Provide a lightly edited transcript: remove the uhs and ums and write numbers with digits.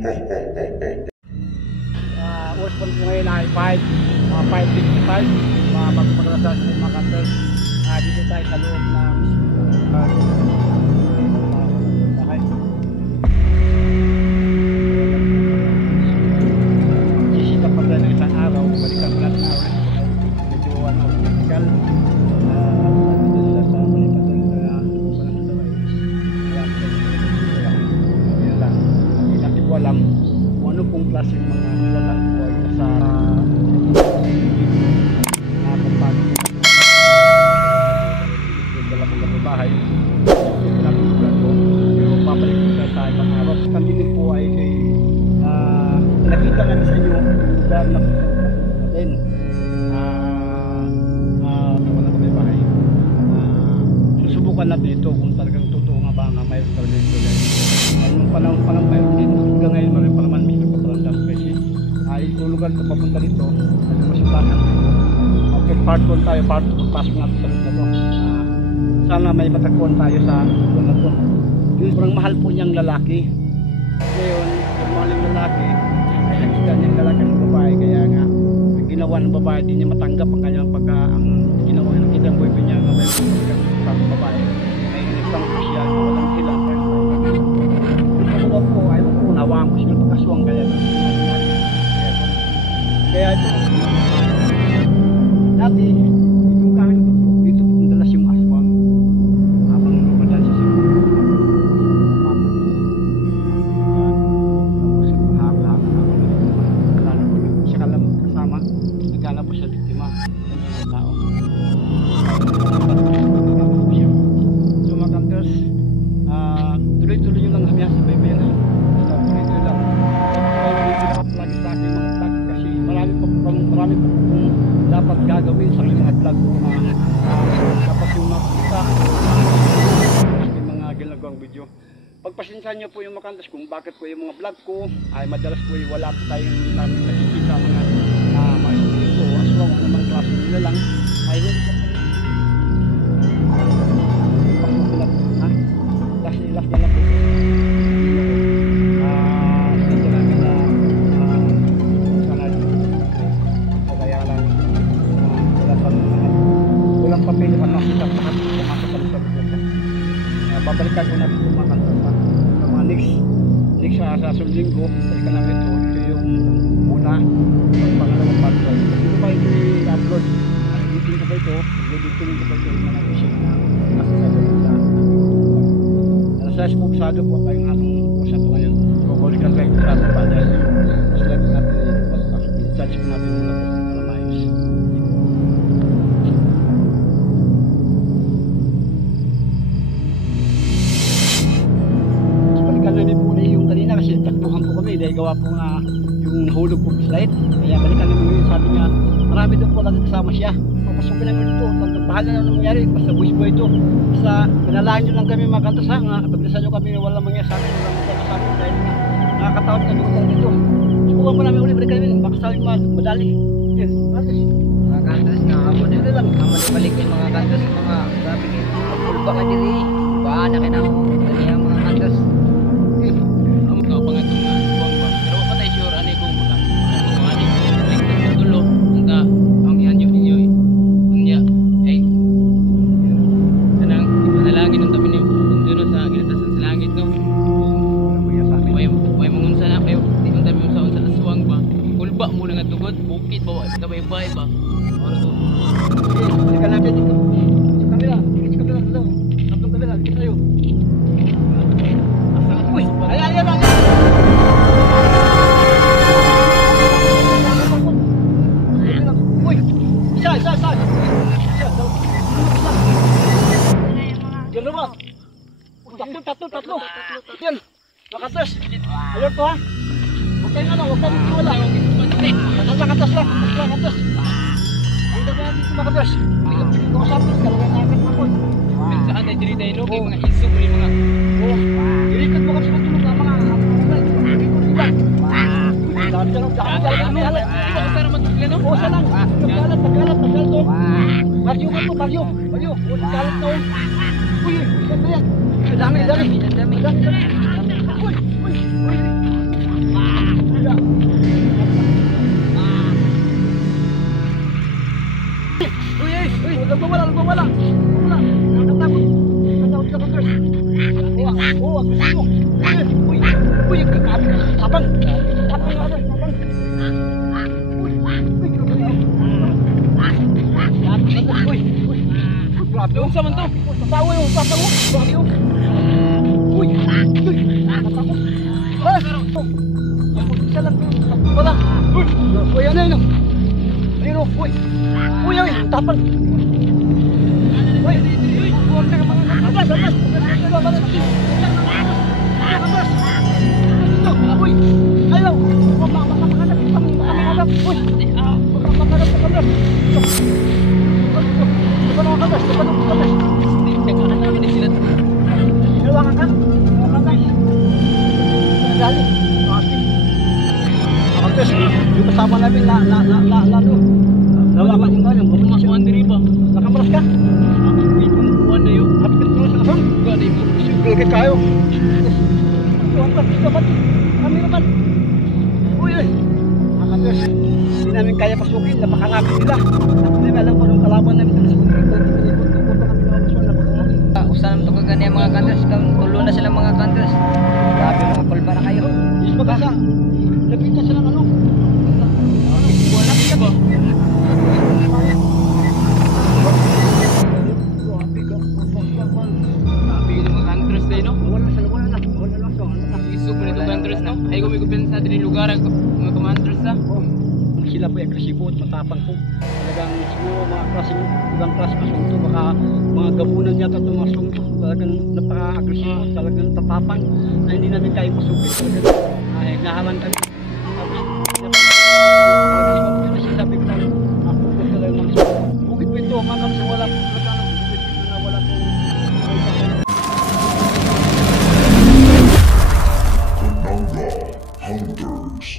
Oras po ngayon ay 5:55, magpapaglasan po mga cutters. Dito tayo sa loob ng bahay. Sisita pa tayo ng isang araw, balikan pa natin araw. Medyo physical. Alam kung ano pong klaseng mga nilalang po ay nasa kung paano yung dalawang bahay pero papalik po tayo sa ibang araw. Kami din po ay nakita namin sa inyo yung lugar na natin wala kami bahay. Susubukan natin ito kung talagang totoo nga ba nga mayroon talaga ito. Anong panahon pa lang mayroon din hanggang ngayon maraming pa naman may nagpapalandam kasi ay lugar na papunta dito kasi masitahan okay, part 1 tayo, part 2 pasok natin sa lugar na to. Sana may matagpuan tayo sa lugar na to. Yung parang mahal po niyang lalaki ngayon, yung mahal yung lalaki ay nakita niyang lalaki ng babae kaya nga ang ginawa ng babae di niya matanggap ang kanyang pagka ang ginawa niya nakita ang boyfriend niya nga may sa babae ay nagtang po siya walang hilang po ay unawaan ko sila pagkaswang kaya ito dati yung kami dito po dalas yung aswang habang lumadan siya sa kalam kasama naghanap po siya biktima ng tao. So mga campers, tuloy-tuloy yung lang kami sa baby na tuloy-tuloy lang lagi sa aking mga vlog kasi marami pa kung dapat gagawin sa aking mga vlog dapat yung makita aking mga ginagawang video. Pagpasensyahan nyo po yung mga kantas kung bakit po yung mga vlog ko ay madalas po wala po tayong namin nakikita mga espiritu o aswang o namang klase nila lang ay hindi po last na lang po sensya namin na sana o kaya lang walang papel pa nakita lahat pumasok sa babalikan ko natin yung mga kanta sa mga next sa Linggo balikan namin ito yung muna yung pangalawang part dito pa ito i-upload editing ko pa ito editing ko pa ito yung mga vision na sa spuksado po kayong atong usap ngayon. So, balikan kayo sa ating panel. Mas live natin i-judge po natin muna po para maayos. So, balikan namin po na yung kanina kasi takbuhan po kami dahil gawa po na yung nahulog po slide. Kaya balikan namin yung sabi niya marami doon po natin kasama siya. Papasukin namin ito. Bahala na nangyari. Basta buwis po ito. Basta pinalahan nyo lang kami mga kantas ha. Pagdasan nyo kami walang mangyari sa amin. Walang mangyari sa amin dahil nakakataon kami utang dito. Subukan po namin ulit. Balik kami. Baka sa amin madali. Yan. Mga kantas na ako din lang. Balik yung mga kantas. Mga grabe yung pulba ka dili. Baan na kinako. Dali ang mga kantas. Ang mga itong buwang ba. Pero pa tayo sure ano yung mga ano yung tulo. Ang yan yun ninyo eh. Niya ay sanang panalangin ng tabi niyo doon sa ginatasan sa langit no. May mangunsa na kayo. Di ang tabi mo sa aswang ba. Kulba mo lang at tugod. Bukit ba. Kabay-bay ba. Ano to? Balikan namin dito. Sa kamera. Sa kamera dito. Tatlong kamera. Dito tayo. Uy! Ayan! Uy! Isa! Gano'n ba? Tatlo! Yan! Nakatas! Alert po ha! Huwag kayong wala! Nakatas lang! Hindi ba dito nakatas? Hindi ko kasapit ka lang nakakit ako. Saan tayo dili tayo no? Kaya mga isok rin mga Irikot mo kasi matulog ang mga irikot sila. Dami siya nung kami halat. Ikaw sa naman ito no? Oo, salang. Nagkalat to. Bagyo ka to, bagyo. Nagkalat to. Uy, ganda yan. Dami. Uy. Wala. Nakatakot. Nakatakot ka, Congress. Oo, gusto mo. Uy, kakapit. Tapang nga, tapang. Uy. Grabe, yung saman to. Tatawa yung tatawa. Grabe yung. Uy. Nakatakot. Isa lang. Wala. Uy, ano yun? Ayun o, uy. Uy, tapang. Uy, huwag ka mga abas. Uy, ayaw. Makakanap. Uy, makakanap. Hawakan ka. Dali. Congress, yung kasama namin Lawakan yung kanyang. Masuan diri ba? Nakamaras ka? Kuan na yun. Hapit ko sa kasang. Gani mo. Sigurke kayo. Kami naman. Uy. Congress, hindi namin kaya pasukin. Napakalapit nila. At hindi alam kung anong kalaban namin. Usan naman ito kagani ang mga counters. Tulo na silang mga counters. Grabe mga kulba na kayo. Is magkasa. Lapit na silang ano. Wala ka ba? Bigyan ng mga countries tayo, no? Wala na. Isog mo nito countries, no? Ay kumikupin sa dili lugar ang mga commanders, ha? Sila po ay agresibo at matapang po. Talagang siguro mga klase, ibang klase asunto, baka mga gabunan yata itong mga asunto. Talagang napaka-agresibo, talagang tatapang na hindi namin kaya pasukin. Talagang nahalan kami. Sinabi ko lang, ako ko talagang mga asunto. Bukit po ito, manam sa wala po. Bukit ito na wala po. Hunters.